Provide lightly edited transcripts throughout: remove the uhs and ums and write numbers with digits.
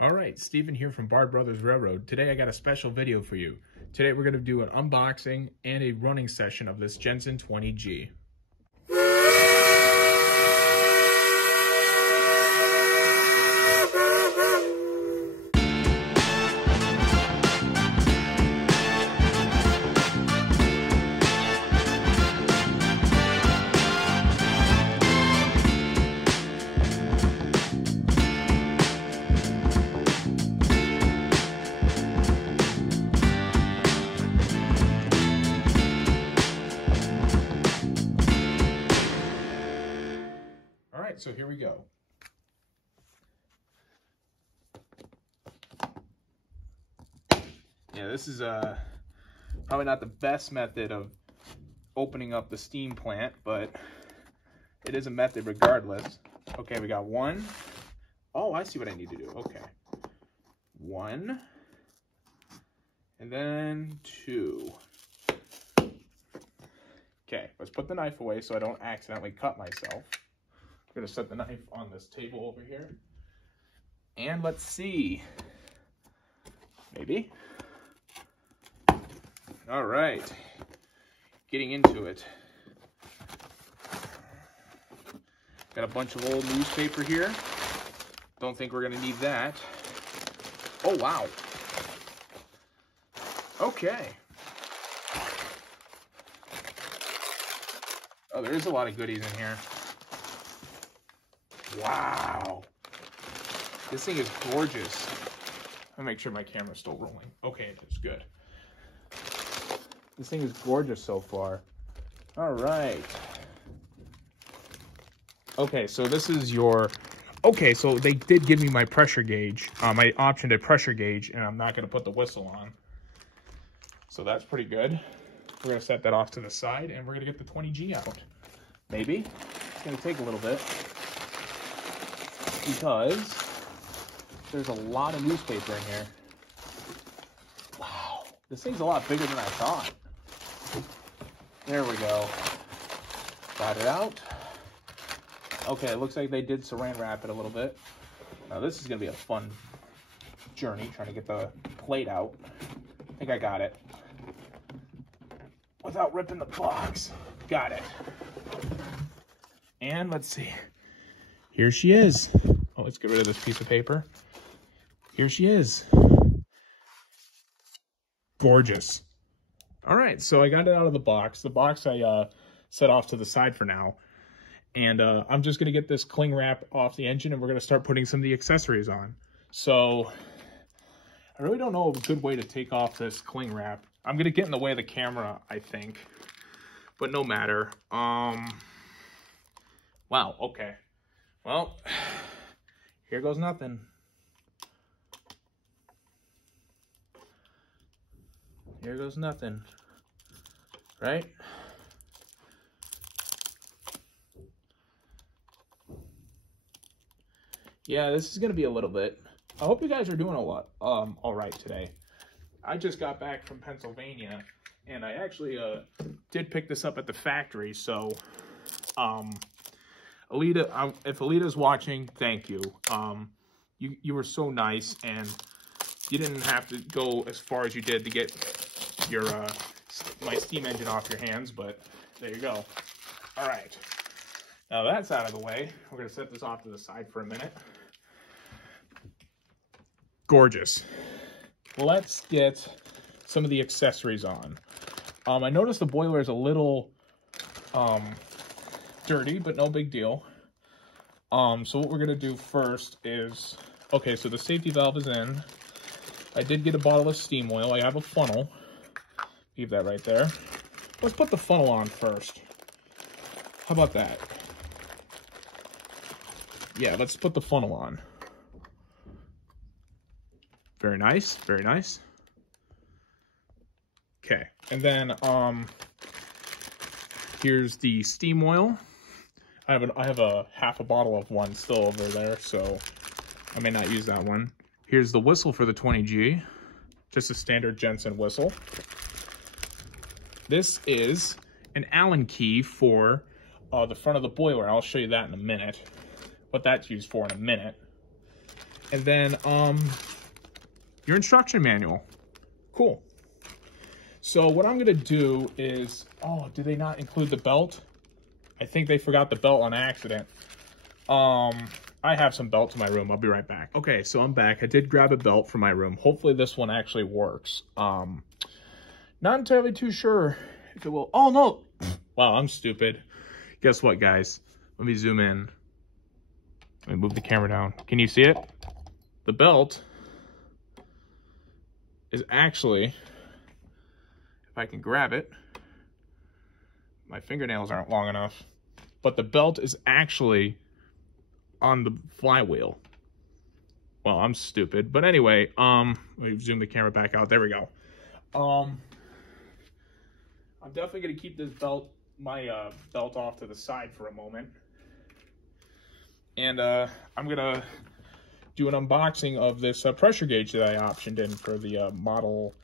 All right, Steven here from Bard Brothers Railroad. Today I got a special video for you. Today we're going to do an unboxing and a running session of this Jensen 20G. Alright, so here we go. Yeah, this is probably not the best method of opening up the steam plant, but it is a method regardless. Okay, we got one. Oh, I see what I need to do. Okay. One. And then two. Okay, let's put the knife away so I don't accidentally cut myself. I'm going to set the knife on this table over here. And let's see. Maybe. All right. Getting into it. Got a bunch of old newspaper here. Don't think we're going to need that. Oh, wow. Okay. Oh, there is a lot of goodies in here. Wow. This thing is gorgeous. I'll make sure my camera's still rolling. Okay, it is good. This thing is gorgeous so far. All right. Okay, so this is your... Okay, so they did give me my pressure gauge. I optioned a pressure gauge, and I'm not going to put the whistle on. So that's pretty good. We're going to set that off to the side, and we're going to get the 20G out. Maybe. It's going to take a little bit, because there's a lot of newspaper in here. Wow. This thing's a lot bigger than I thought. There we go. Got it out. Okay, it looks like they did saran wrap it a little bit. Now this is going to be a fun journey, trying to get the plate out. I think I got it. Without ripping the box. Got it. And let's see. Here she is. Oh, let's get rid of this piece of paper. Here she is. Gorgeous. All right, so I got it out of the box. The box I set off to the side for now. And I'm just going to get this cling wrap off the engine, and we're going to start putting some of the accessories on. So I really don't know a good way to take off this cling wrap. I'm going to get in the way of the camera, I think. But no matter. Wow, okay. Well, here goes nothing. Here goes nothing. Right? Yeah, this is going to be a little bit. I hope you guys are doing all right today. I just got back from Pennsylvania, and I actually did pick this up at the factory. So, Alita, if Alita's watching, thank you. You were so nice, and you didn't have to go as far as you did to get your my steam engine off your hands, but there you go. All right. Now that's out of the way. We're going to set this off to the side for a minute. Gorgeous. Let's get some of the accessories on. I noticed the boiler is a little dirty, but no big deal. So what we're going to do first is... Okay, so the safety valve is in. I did get a bottle of steam oil. I have a funnel. Leave that right there. Let's put the funnel on first. How about that? Yeah, let's put the funnel on. Very nice, very nice. Okay, and then here's the steam oil. I have a half a bottle of one still over there, so I may not use that one. Here's the whistle for the 20G, just a standard Jensen whistle. This is an Allen key for the front of the boiler. I'll show you that in a minute, what that's used for in a minute. And then your instruction manual. Cool. So what I'm gonna do is, oh, do they not include the belt? I think they forgot the belt on accident. I have some belts in my room. I'll be right back. Okay, so I'm back. I did grab a belt from my room. Hopefully this one actually works. Not entirely too sure if it will. Oh, no. Wow, I'm stupid. Guess what, guys? Let me zoom in. Let me move the camera down. Can you see it? The belt is actually, if I can grab it, my fingernails aren't long enough, but the belt is actually on the flywheel. Well, I'm stupid, but anyway, let me zoom the camera back out. There we go. I'm definitely gonna keep this belt, my belt off to the side for a moment, and I'm gonna do an unboxing of this pressure gauge that I optioned in for the model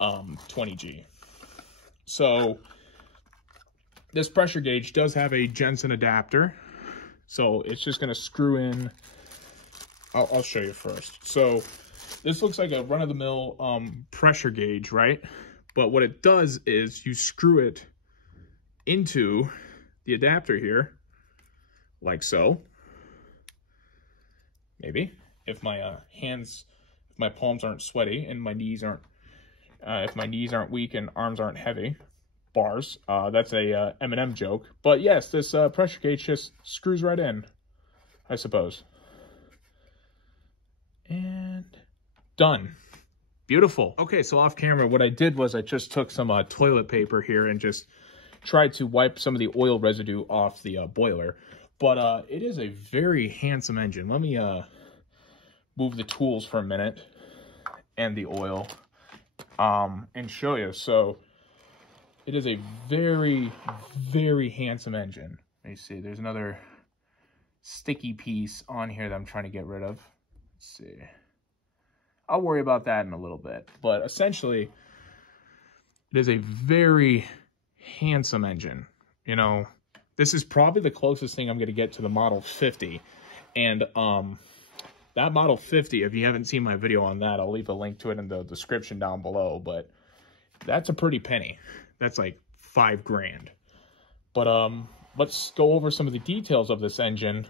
20G. So this pressure gauge does have a Jensen adapter. So it's just going to screw in. I'll show you first. So this looks like a run-of-the-mill pressure gauge, right? But what it does is you screw it into the adapter here, like so. Maybe if my hands, if my palms aren't sweaty and my knees aren't, if my knees aren't weak and arms aren't heavy. Bars. That's a M&M joke. But yes, this pressure gauge just screws right in, I suppose. And done. Beautiful. Okay, so off camera, what I did was I just took some toilet paper here and just tried to wipe some of the oil residue off the boiler. But it is a very handsome engine. Let me move the tools for a minute and the oil and show you. So it is a very, very handsome engine. Let me see. There's another sticky piece on here that I'm trying to get rid of. Let's see. I'll worry about that in a little bit. But essentially, it is a very handsome engine. You know, this is probably the closest thing I'm going to get to the Model 50. And that Model 50, if you haven't seen my video on that, I'll leave a link to it in the description down below. But that's a pretty penny. That's like $5 grand. But let's go over some of the details of this engine.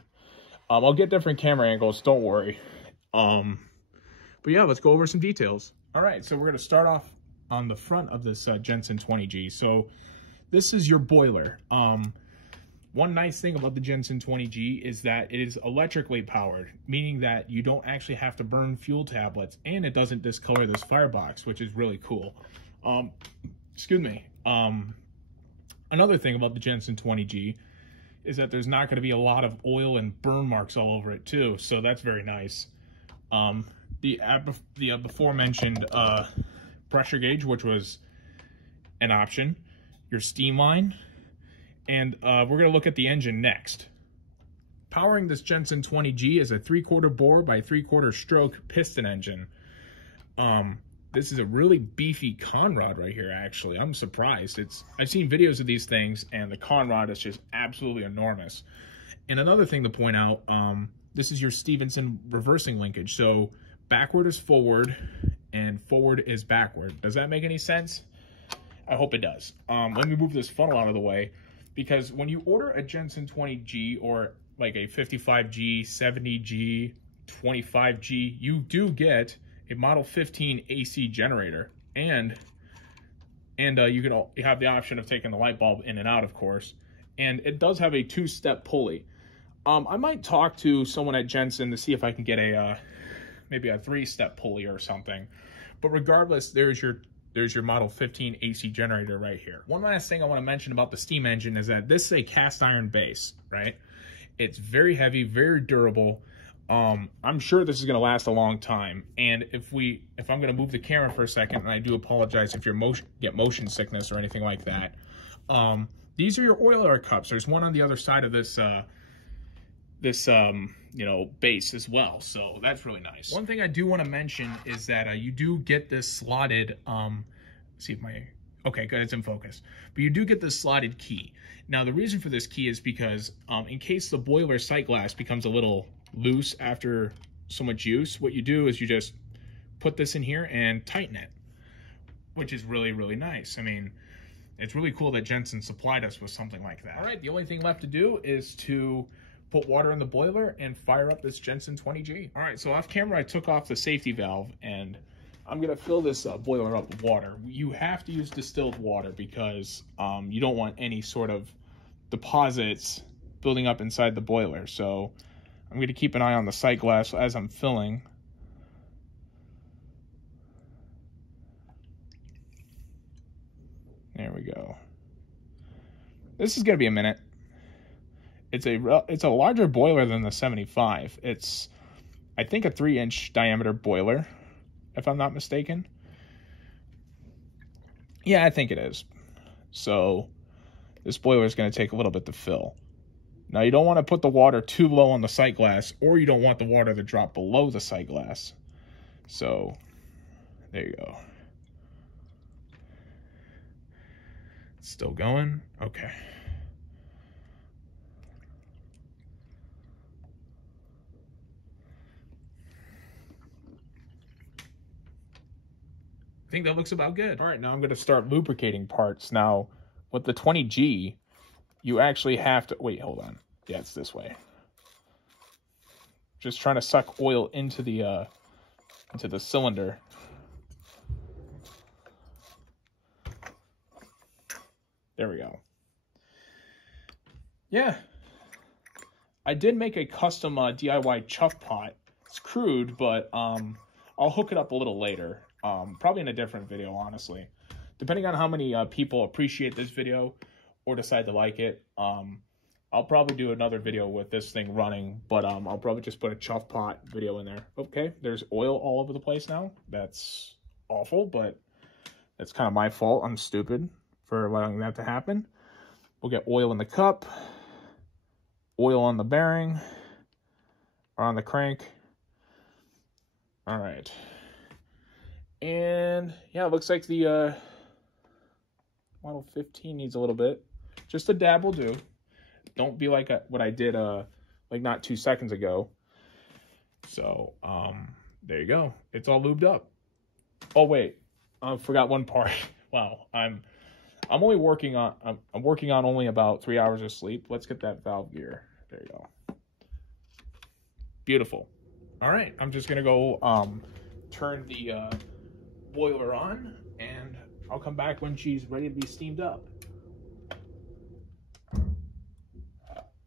I'll get different camera angles, don't worry. But yeah, let's go over some details. All right, so we're gonna start off on the front of this Jensen 20G. So this is your boiler. One nice thing about the Jensen 20G is that it is electrically powered, meaning that you don't actually have to burn fuel tablets, and it doesn't discolor this firebox, which is really cool. Excuse me. Another thing about the Jensen 20G is that there's not going to be a lot of oil and burn marks all over it too, so that's very nice. The before mentioned pressure gauge, which was an option, your steam line, and we're going to look at the engine next. Powering this Jensen 20G is a 3/4 bore by 3/4 stroke piston engine. This is a really beefy conrod right here, actually. I'm surprised. I've seen videos of these things, and the conrod is just absolutely enormous. And another thing to point out, this is your Stevenson reversing linkage. So backward is forward, and forward is backward. Does that make any sense? I hope it does. Let me move this funnel out of the way, because when you order a Jensen 20G or like a 55G, 70G, 25G, you do get a Model 15 AC generator, and you have the option of taking the light bulb in and out, of course. And it does have a 2-step pulley. I might talk to someone at Jensen to see if I can get a maybe a 3-step pulley or something. But regardless, there's your Model 15 AC generator right here. One last thing I want to mention about the steam engine is that this is a cast iron base, right? It's very heavy, very durable. I'm sure this is going to last a long time. And if I'm going to move the camera for a second, and I do apologize if you get motion sickness or anything like that. These are your oil air cups. There's one on the other side of this base as well. So that's really nice. One thing I do want to mention is that you do get this slotted, see if okay, good, it's in focus. But you do get this slotted key. Now, the reason for this key is because in case the boiler sight glass becomes a little loose after so much use, what you do is you just put this in here and tighten it, which is really, really nice. I mean, it's really cool that Jensen supplied us with something like that. All right, the only thing left to do is to put water in the boiler and fire up this Jensen 20G. All right, so off camera, I took off the safety valve, and I'm gonna fill this boiler up with water. You have to use distilled water because you don't want any sort of deposits building up inside the boiler. So I'm gonna keep an eye on the sight glass as I'm filling. There we go. This is gonna be a minute. It's a larger boiler than the 75. It's, I think, a 3-inch diameter boiler, if I'm not mistaken. Yeah, I think it is. So this boiler is going to take a little bit to fill. Now, you don't want to put the water too low on the sight glass, or you don't want the water to drop below the sight glass. So there you go. It's still going. Okay. I think that looks about good. All right, now I'm going to start lubricating parts. Now, with the 20G, you actually have to... Wait, hold on. Yeah, it's this way. Just trying to suck oil into the cylinder. There we go. Yeah. I did make a custom DIY chuff pot. It's crude, but I'll hook it up a little later. Probably in a different video, honestly. Depending on how many people appreciate this video or decide to like it, I'll probably do another video with this thing running, but I'll probably just put a chuff pot video in there. Okay, there's oil all over the place now. That's awful, but that's kind of my fault. I'm stupid for allowing that to happen. We'll get oil in the cup, oil on the bearing, or on the crank. All right. And yeah, it looks like the Model 15 needs a little bit. Just a dab will do. Don't be like what I did like not 2 seconds ago. So there you go. It's all lubed up. Oh wait, I forgot one part. Wow, I'm only working on I'm working on only about 3 hours of sleep. Let's get that valve gear. There you go. Beautiful. All right, I'm just gonna go turn the boiler on, and I'll come back when she's ready to be steamed up.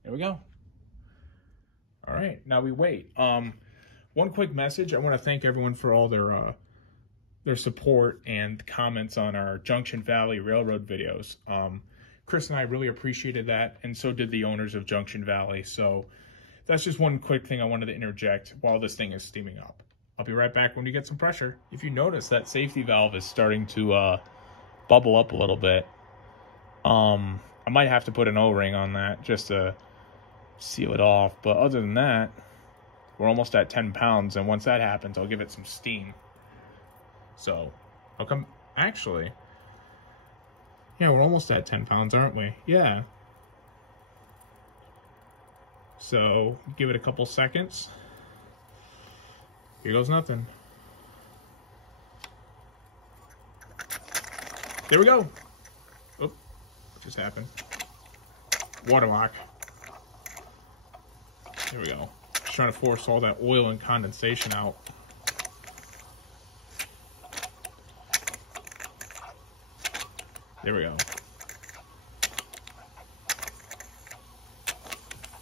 There we go. All right, now we wait. One quick message. I want to thank everyone for all their support and comments on our Junction Valley Railroad videos. Chris and I really appreciated that, and so did the owners of Junction Valley. So that's just one quick thing I wanted to interject while this thing is steaming up. I'll be right back when we get some pressure. If you notice, that safety valve is starting to bubble up a little bit. I might have to put an O-ring on that just to seal it off. But other than that, we're almost at 10 pounds. And once that happens, I'll give it some steam. So I'll come... Actually, yeah, we're almost at 10 pounds, aren't we? Yeah. So give it a couple seconds. Here goes nothing. There we go. Oh, what just happened? Water lock. There we go. Just trying to force all that oil and condensation out. There we go.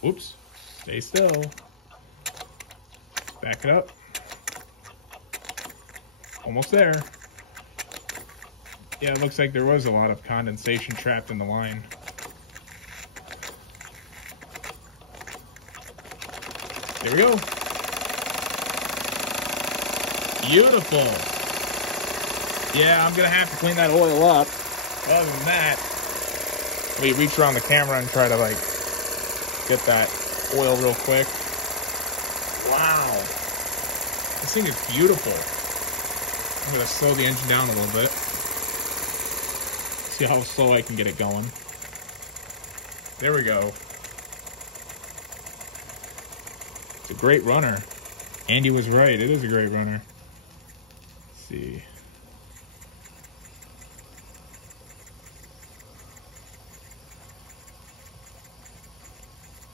Oops. Stay still. Back it up. Almost there. Yeah, it looks like there was a lot of condensation trapped in the line. There we go. Beautiful. Yeah, I'm gonna have to clean that oil up. Other than that, we reach around the camera and try to like get that oil real quick. Wow. This thing is beautiful. I'm going to slow the engine down a little bit. See how slow I can get it going. There we go. It's a great runner. Andy was right. It is a great runner. Let's see.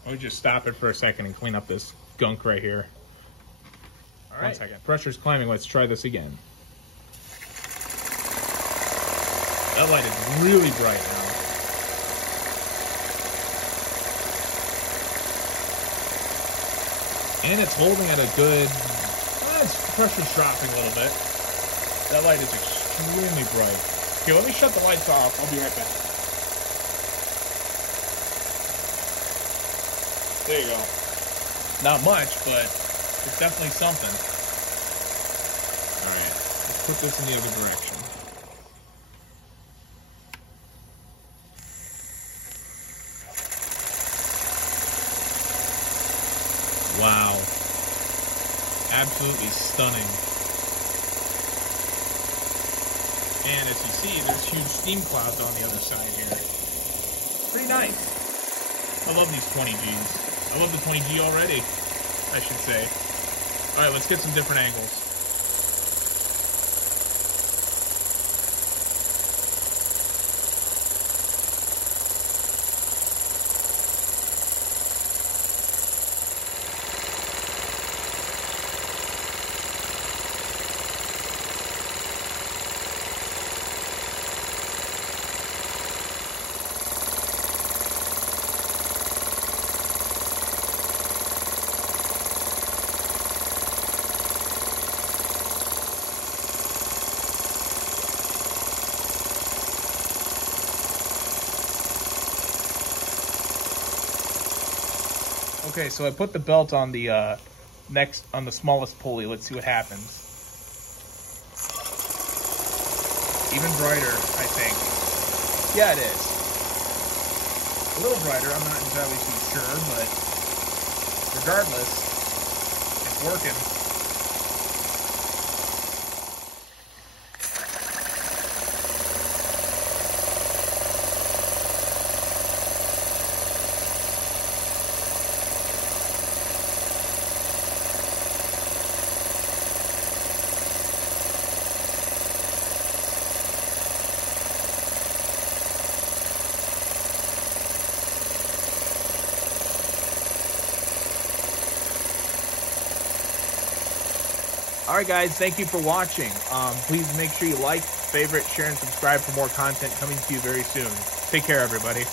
I'll just stop it for a second and clean up this gunk right here. All right. 1 second. Pressure's climbing. Let's try this again. That light is really bright now. And it's holding at a good, pressure's dropping a little bit. That light is extremely bright. Okay, let me shut the lights off. I'll be right back. There you go. Not much, but it's definitely something. All right, let's put this in the other direction. Wow. Absolutely stunning. And as you see, there's huge steam clouds on the other side here. Pretty nice. I love these 20Gs. I love the 20G already, I should say. All right, let's get some different angles. Okay, so I put the belt on the on the smallest pulley. Let's see what happens. Even brighter, I think. Yeah, it is. A little brighter. I'm not entirely too sure, but regardless, it's working. Alright guys, thank you for watching. Please make sure you like, favorite, share, and subscribe for more content coming to you very soon. Take care, everybody.